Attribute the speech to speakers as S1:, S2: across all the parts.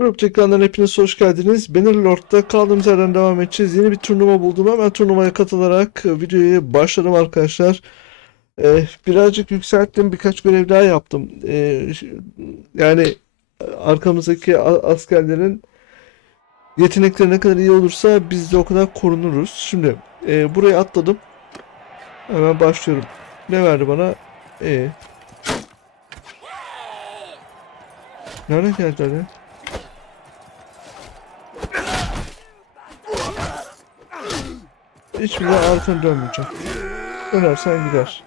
S1: Grup ekranlarına hepiniz hoş geldiniz. Bannerlord'da kaldığımız yerden devam edeceğiz. Yeni bir turnuva buldum. Hemen turnuvaya katılarak videoya başladım arkadaşlar. Ee, birazcık yükselttim. Birkaç görev daha yaptım. Ee, yani arkamızdaki askerlerin yetenekleri ne kadar iyi olursa biz de o kadar korunuruz. Şimdi e, buraya atladım. Hemen başlıyorum. Ne verdi bana? E. Nereden geldiler ya? Hiçbir zaman arkanı dönmeyecek. Dönersen gider.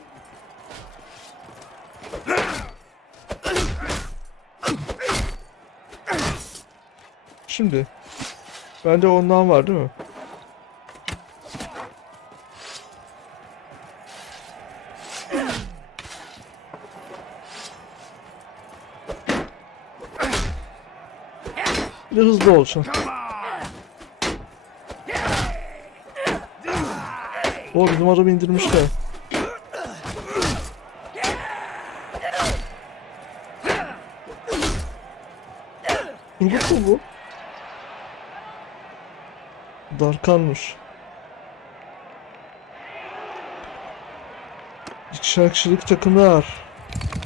S1: Şimdi bende ondan var değil mi? Bir hızlı olacağım. O bizim adamı indirmişler. Turgut mu bu? Darkanmış. İkişer kişilik takımlar.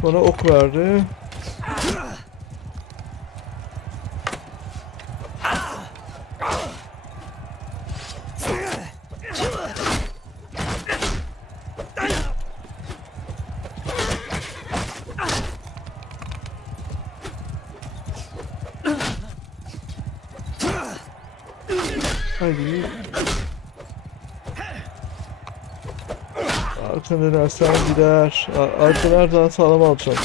S1: Bana ok verdi. Hadi. Arka dönersen gider. Ar- Arka nereden sağlam alacağım.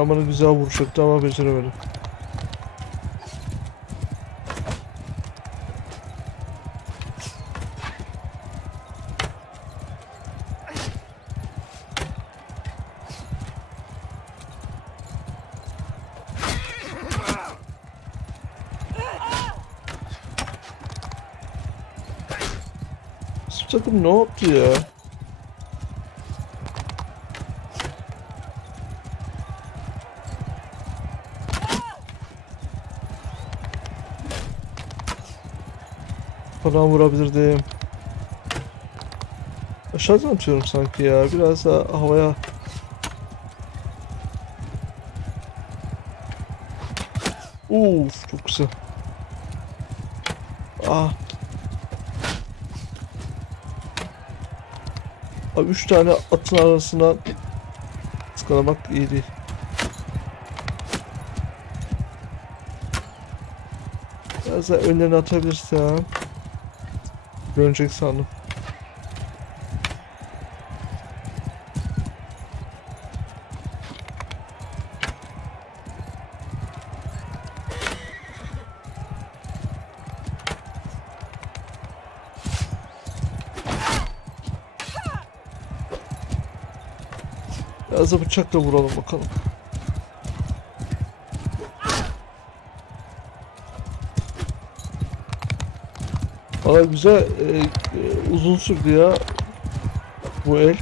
S1: Arkadan bana güzel vuracaktı ama beceremedim. Takım ne yaptı ya? Falan vurabilirdim. Aşağıdan atıyorum sanki ya. Biraz da havaya. Uf çok güzel. Ah. Abi üç tane atın arasından ıskalamak iyi değil. Biraz da önlerine atabilirsem. Dönecek sandım. Biraz da bıçakla vuralım bakalım. Valla güzel e, e, uzun sürdü ya bu el.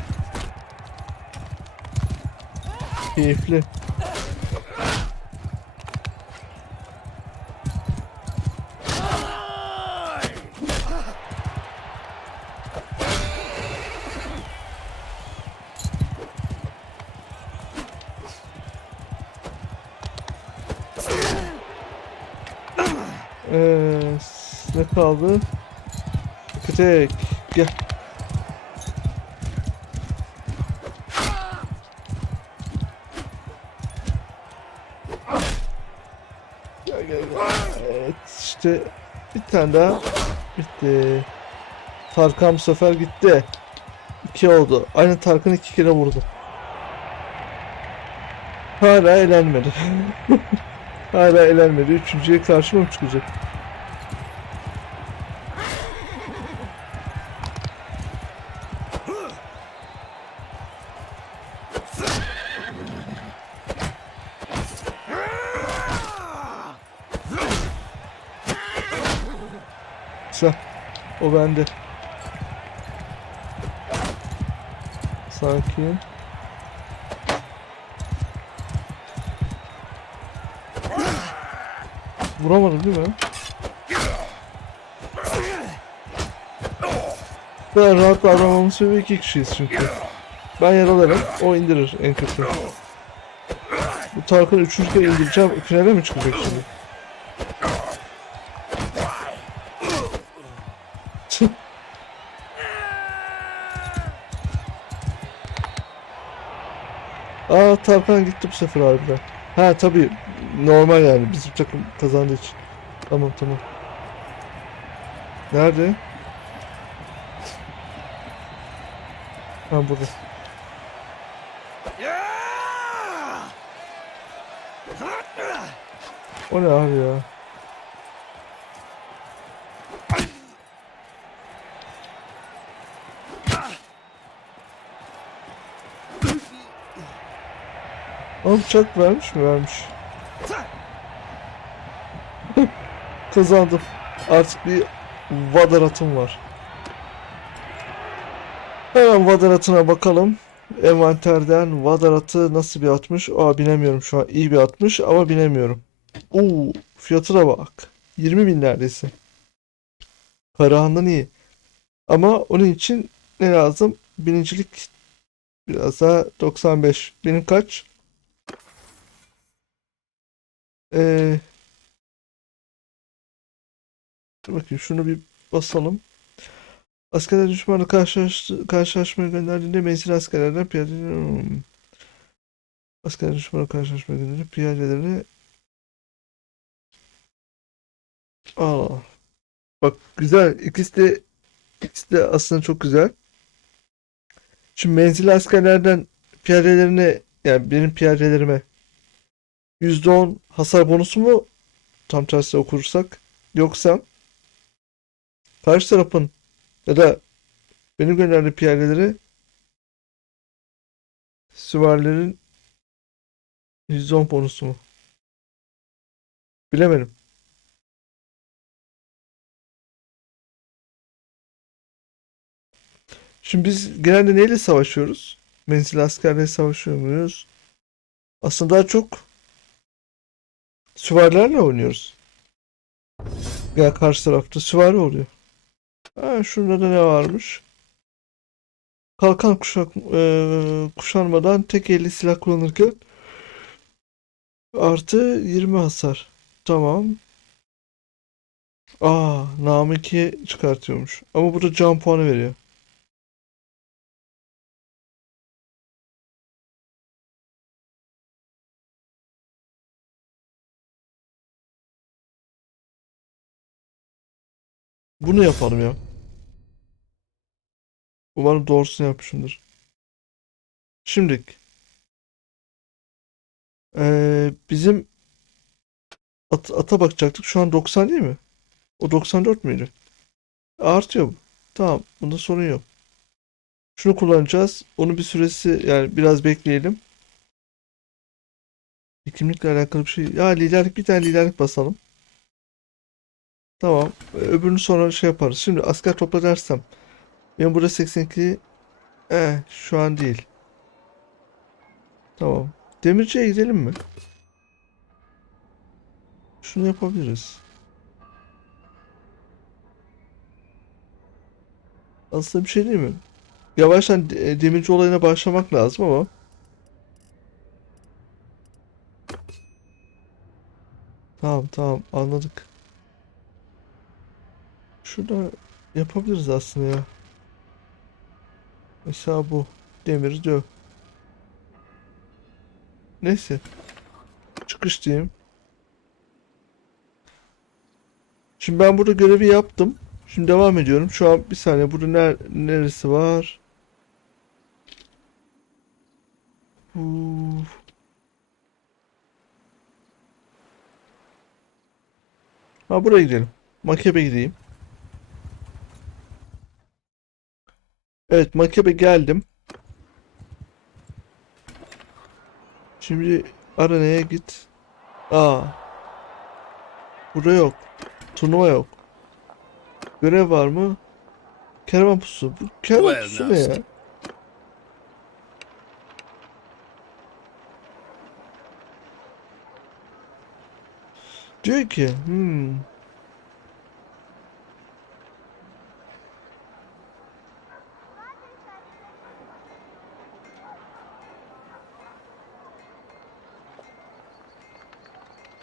S1: Keyifli. Ee, ne kaldı? Tek. Gel. Gel gel gel. Evet işte bir tane daha bitti. Tarkan bu sefer gitti. İki oldu. Aynı Tarkan iki kere vurdu. Hala elenmedi. Hala elenmedi. Üçüncüye karşıma mı çıkacak? Güzel. O bende. Sakin. Vuramadım değil mi? Kadar rahat davranmamın sebebi iki kişiyiz çünkü. Ben yaralarım, o indirir en kötü. Bu Tarkan'ı üçüncü kere indireceğim, finale mi çıkacak şimdi? Aa Tarkan gitti bu sefer harbiden. Ha tabii normal yani bizim takım kazandığı için. Tamam tamam. Nerede? Ha burada. O ne abi ya? Ama bıçak vermiş mi? Vermiş. Kazandım. Artık bir vadaratım var. Hemen vadaratına bakalım. Envanterden vadaratı nasıl bir atmış? Aa binemiyorum şu an. İyi bir atmış ama binemiyorum. Oo fiyatına bak. 20 bin neredeyse. Karahan'dan iyi. Ama onun için ne lazım? Birincilik biraz daha 95. Benim kaç? Ee, dur bakayım şunu bir basalım. Askerler düşmanla karşılaş, karşılaşmaya gönderdiğinde menzil askerlerden piyade Hmm. Askerler düşmanla karşılaşmaya gönderdiğinde piyadeleri Aa. Bak güzel. İkisi de ikisi de aslında çok güzel. Şimdi menzil askerlerden piyadelerine yani benim piyadelerime %10 hasar bonusu mu tam tersi okursak yoksa karşı tarafın ya da benim gönderdiğim piyadeleri süvarilerin %10 bonusu mu? Bilemedim. Şimdi biz genelde neyle savaşıyoruz? Menzil askerle savaşıyor muyuz? Aslında daha çok süvarilerle oynuyoruz. Ya karşı tarafta süvari oluyor. Ha, şurada da ne varmış? Kalkan kuşak, eee, kuşanmadan tek elli silah kullanırken artı 20 hasar. Tamam. Aa, 2'ye çıkartıyormuş. Ama burada can puanı veriyor. Bunu yapalım ya. Umarım doğrusunu yapmışımdır. Şimdilik. Ee, bizim at- ata bakacaktık. Şu an 90 değil mi? O 94 müydü? Artıyor. Tamam. Bunda sorun yok. Şunu kullanacağız. Onun bir süresi yani biraz bekleyelim. Kimlikle alakalı bir şey. Ya liderlik bir tane liderlik basalım. Tamam. Öbürünü sonra şey yaparız. Şimdi asker topla dersem. Benim burada 82 eh, şu an değil. Tamam. Demirci'ye gidelim mi? Şunu yapabiliriz. Aslında bir şey değil mi? Yavaştan de- demirci olayına başlamak lazım ama. Tamam tamam anladık. Şurada yapabiliriz aslında ya. Mesela bu. Demir döv. Neyse. Çıkış diyeyim. Şimdi ben burada görevi yaptım. Şimdi devam ediyorum. Şu an bir saniye. Burada ner neresi var? Bu... Ha buraya gidelim. Makebe gideyim. Evet Makebe geldim. Şimdi arenaya git. Aa. Burada yok. Turnuva yok. Görev var mı? Kervan pusu. Bu kervan pusu ne ya? Diyor ki, hmm.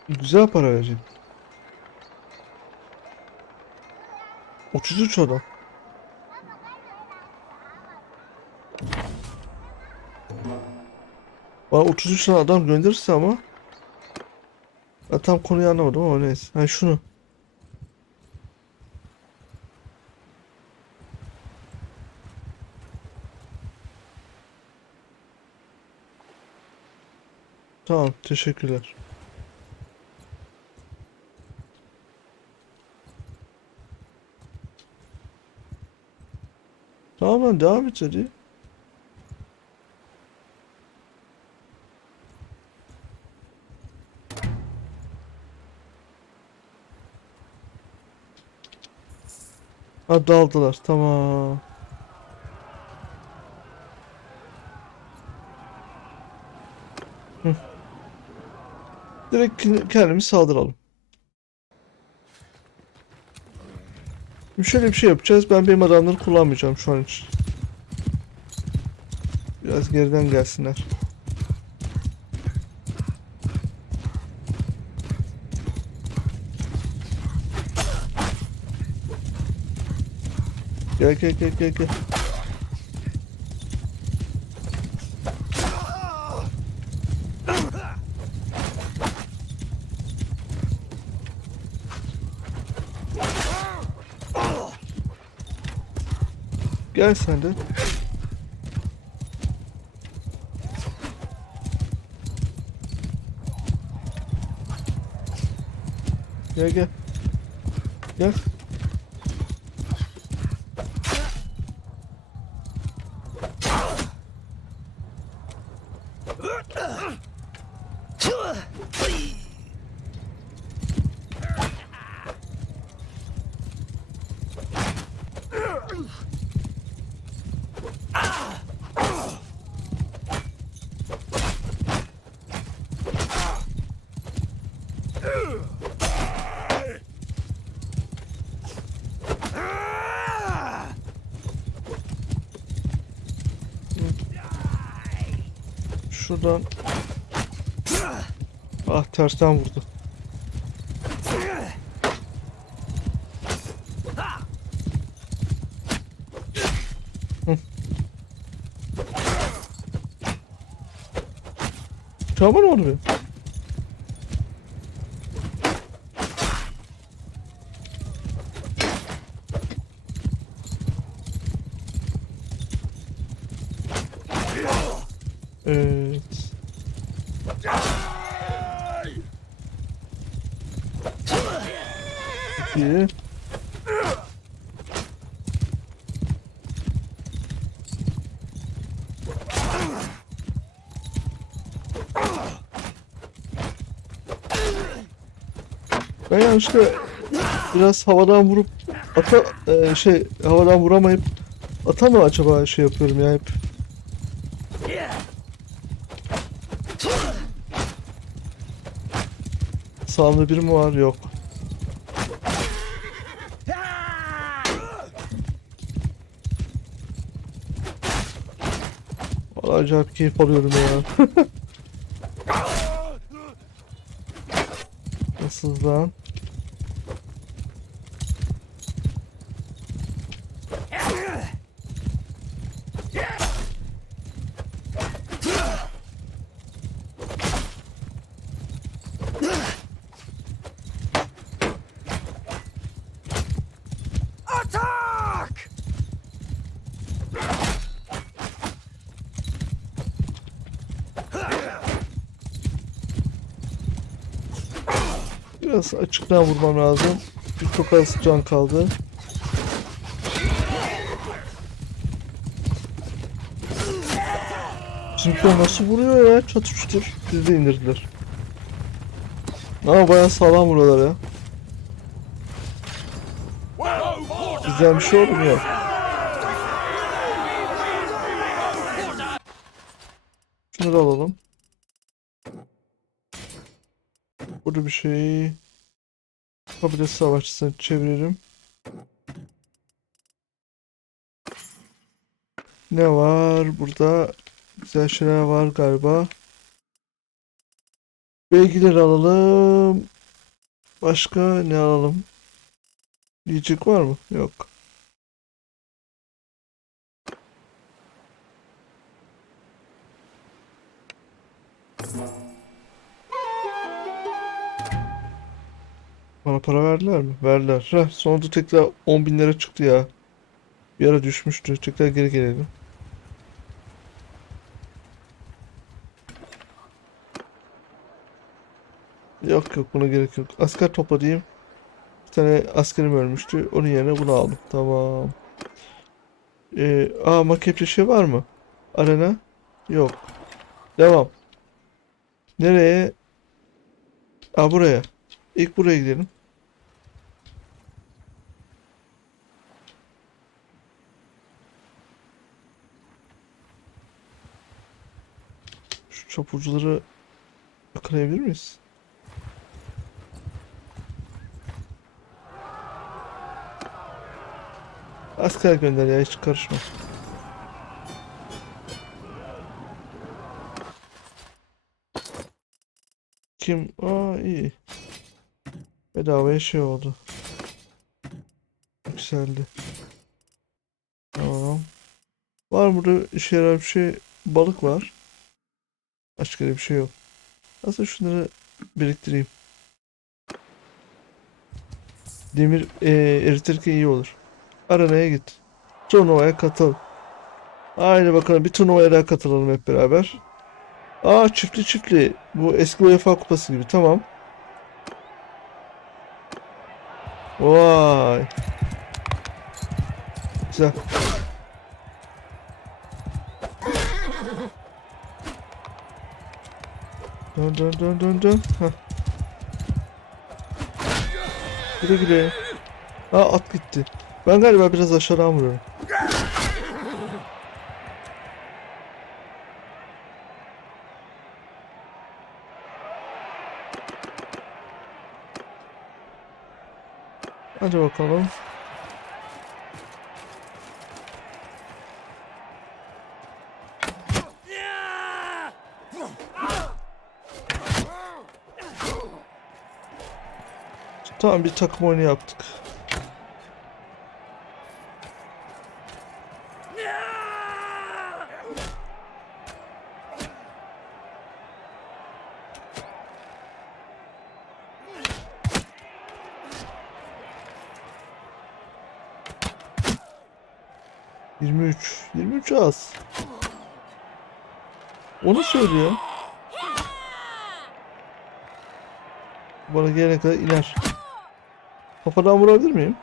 S1: Güzel para verecek. 33 adam. Bana 33 tane adam gönderirse ama ben tam konuyu anlamadım ama neyse. Ha şunu. Tamam, teşekkürler. Tamam lan devam et hadi. Ha daldılar. Tamam. Direkt kendimiz saldıralım. Şöyle bir şey yapacağız. Ben benim adamları kullanmayacağım şu an için. Biraz geriden gelsinler. Gel gel gel gel gel. Gel sen de. Gel gel. Gel. Şuradan. Ah tersten vurdu. Tamam onu bir. Evet. İyi. Ben yanlışlıkla biraz havadan vurup ata e, şey havadan vuramayıp ata mı acaba şey yapıyorum ya hep. Sağımda biri mi var? Yok. Vallahi acayip keyif alıyorum ya. Nasıl lan? Biraz açıktan vurmam lazım. Bir çok az can kaldı. Bizimkiler nasıl vuruyor ya? Çatır çutur. Bizi de indirdiler. Ama bayağı sağlam vuruyorlar ya. Bizden bir şey oldu mu yok. Şunları alalım. Burada bir şey. Kabile savaşçısını çevirelim. Ne var burada? Güzel şeyler var galiba. Bilgileri alalım. Başka ne alalım? Diyecek var mı? Yok. Bana para verdiler mi? Verdiler. Heh, sonunda tekrar 10 bin lira çıktı ya. Bir ara düşmüştü. Tekrar geri gelelim. Yok yok buna gerek yok. Asker topla. Bir tane askerim ölmüştü. Onun yerine bunu aldım. Tamam. Ee, aa makepçe şey var mı? Arena? Yok. Devam. Nereye? Aa buraya. İlk buraya gidelim. Çapulcuları yakalayabilir miyiz? Asker gönder ya hiç karışma. Kim? Aa iyi. Bedavaya şey oldu. Yükseldi. Tamam. Var burada işe yarar bir şey? Balık var. Başka bir şey yok. Aslında şunları biriktireyim. Demir e, eritirken iyi olur. Arenaya git. Turnuvaya katıl. Haydi bakalım bir turnuvaya daha katılalım hep beraber. Aa çiftli çiftli. Bu eski UEFA kupası gibi. Tamam. Vay. Güzel. Dön dön dön dön dön. Heh. Güle güle. Aa at gitti. Ben galiba biraz aşağıdan vuruyorum. Hadi bakalım. Tamam bir takım oyunu yaptık. Yirmi üç. Yirmi üç az. Onu söylüyor. Bana gelene kadar iner. Kafadan vurabilir miyim?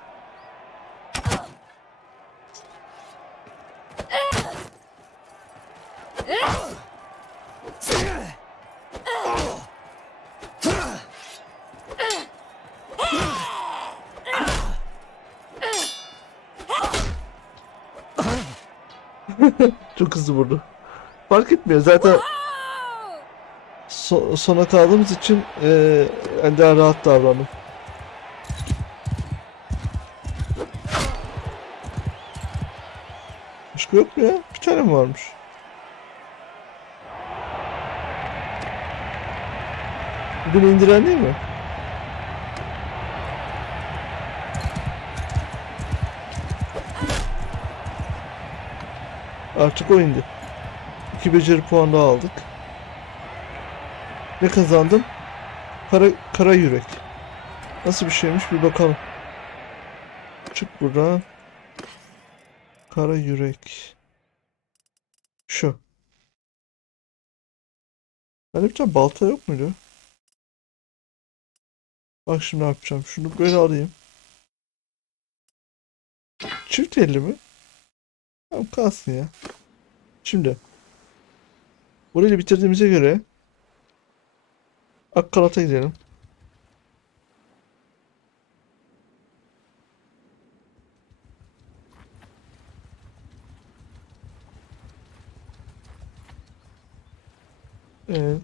S1: Çok hızlı vurdu. Fark etmiyor zaten so- sona kaldığımız için eee ben daha rahat davrandım. Tane mi varmış? Bugün indiren değil mi? Artık o indi. İki beceri puan daha aldık. Ne kazandım? Kara, kara yürek. Nasıl bir şeymiş bir bakalım. Çık buradan. Kara yürek. Şu. Bende bir tane balta yok muydu? Bak şimdi ne yapacağım. Şunu böyle alayım. Çift elli mi? Tamam kalsın ya. Şimdi. Burayı bitirdiğimize göre Akkalat'a gidelim. Evet.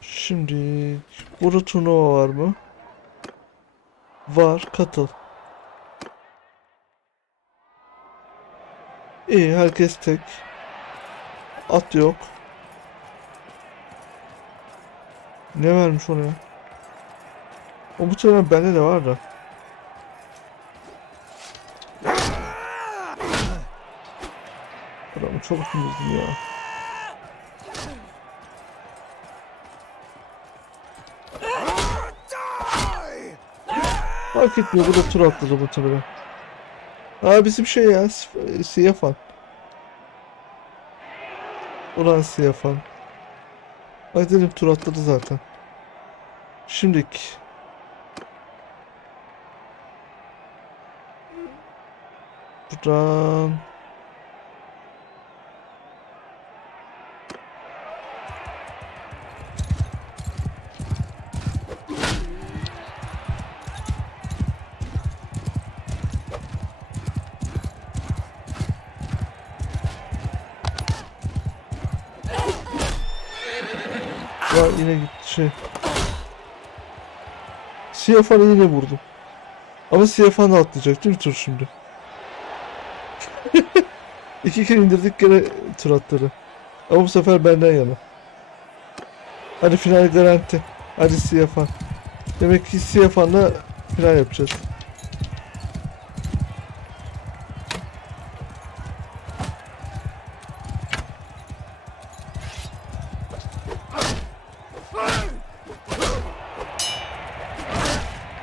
S1: Şimdi burada turnuva var mı? Var, katıl. İyi, herkes tek. At yok. Ne vermiş ona O muhtemelen bende de var da. Adamı çok üzüldüm ya. Fark etmiyor bu da tur atladı muhtemelen. Aa bizim şey ya Siyafan. Ulan Siyafan. Ay dedim tur atladı zaten. Şimdiki. Buradan. Ya yine gitti şey. Siyafan'ı yine vurdum. Ama Siyafan atlayacak değil mi tur şimdi? İki kere indirdik gene tur atları. Ama bu sefer benden yana. Hadi final garanti. Hadi Siyafan. Demek ki Siyafan'la final yapacağız.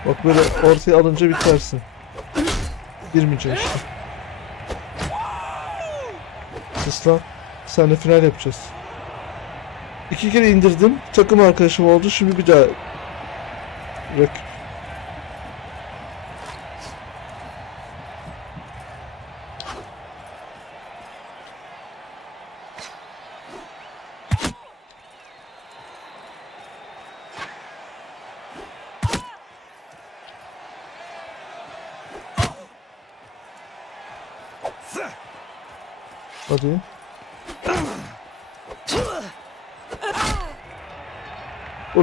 S1: Bak böyle ortaya alınca bitersin. Girmeyeceksin işte. Islan. Senle final yapacağız. İki kere indirdim. Takım arkadaşım oldu. Şimdi bir daha rakip. Hadi.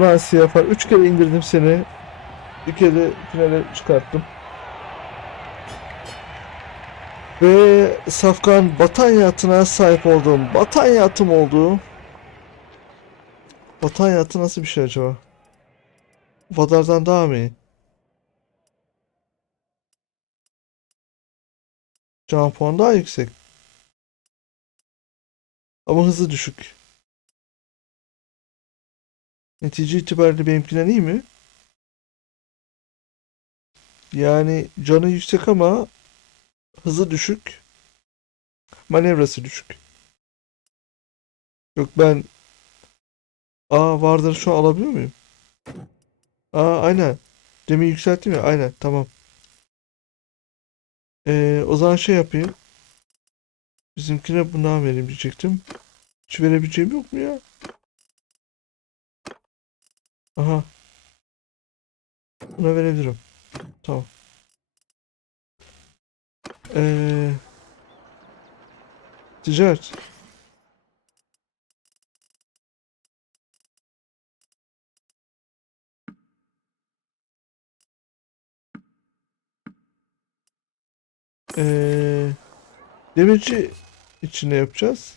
S1: Ulan Siyafar. Üç kere indirdim seni. Bir kere finale çıkarttım. Ve Safkan Batanya atına sahip oldum. Batanya atım oldu. Batanya atı nasıl bir şey acaba? Vadar'dan daha mı iyi? Can puan daha yüksek. Ama hızı düşük. Netice itibariyle benimkinden iyi mi? Yani canı yüksek ama hızı düşük. Manevrası düşük. Yok ben Aa vardır şu an alabiliyor muyum? Aa aynen. Demin yükselttim ya. Aynen tamam. Ee, o zaman şey yapayım. Bizimkine bundan vereyim diyecektim. Hiç verebileceğim yok mu ya? Aha. Buna verebilirim. Tamam. Ee, ticaret. Ee, demirci içinde yapacağız.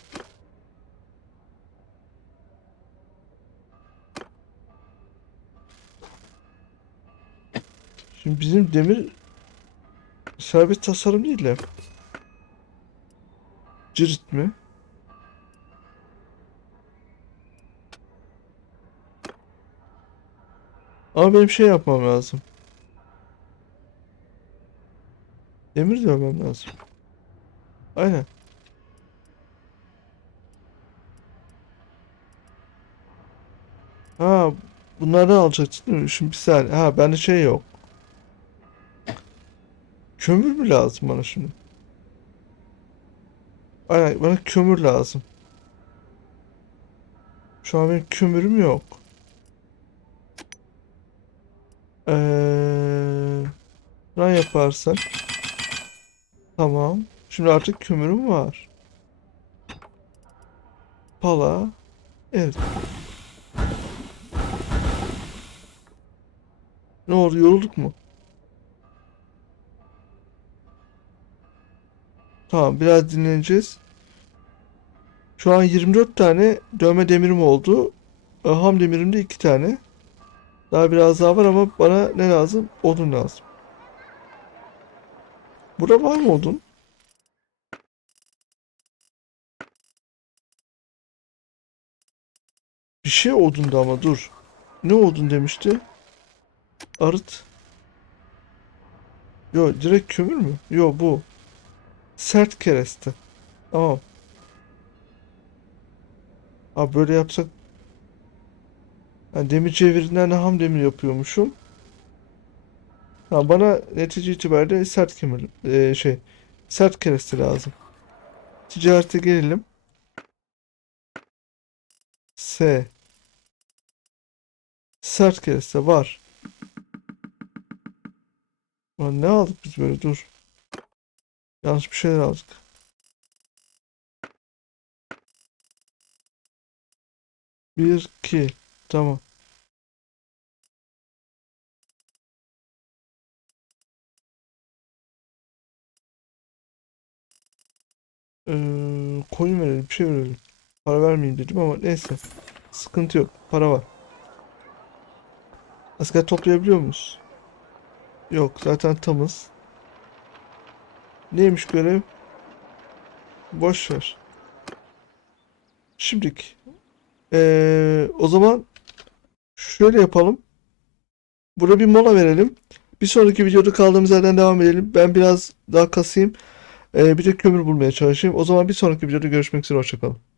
S1: Şimdi bizim demir serbest tasarım değil de. Cirit mi? Ama benim şey yapmam lazım. Demir dövmem lazım. Aynen. Ha, bunlardan alacaksın değil mi? Şimdi bir saniye. Ha, bende şey yok. Kömür mü lazım bana şimdi? Aynen, bana kömür lazım. Şu an benim kömürüm yok. Eee... Run yaparsın. Tamam. Şimdi artık kömürüm var. Pala. Evet. Ne oldu? Yorulduk mu? Tamam, biraz dinleneceğiz. Şu an 24 tane dövme demirim oldu. Ham demirim de 2 tane. Daha biraz daha var ama bana ne lazım? Odun lazım. Burada var mı odun? Bir şey odundu ama dur. Ne odun demişti? Arıt. Yo direkt kömür mü? Yo bu. Sert kereste. Tamam. Abi böyle yapsak yani demir cevherinden de ham demir yapıyormuşum. Ha, bana netice itibariyle sert kömür e, şey sert kereste lazım. Ticarete gelelim. S Sert kereste var. Lan ne aldık biz böyle dur. Yanlış bir şeyler aldık. Bir, iki. Tamam. Ee, coin verelim, bir şey verelim. Para vermeyeyim dedim ama neyse. Sıkıntı yok. Para var. Asker toplayabiliyor muyuz? Yok, zaten tamız. Neymiş görev? Boş ver. Şimdilik. Ee, o zaman şöyle yapalım. Burada bir mola verelim. Bir sonraki videoda kaldığımız yerden devam edelim. Ben biraz daha kasayım. Ee, bir de kömür bulmaya çalışayım. O zaman bir sonraki videoda görüşmek üzere. Hoşçakalın.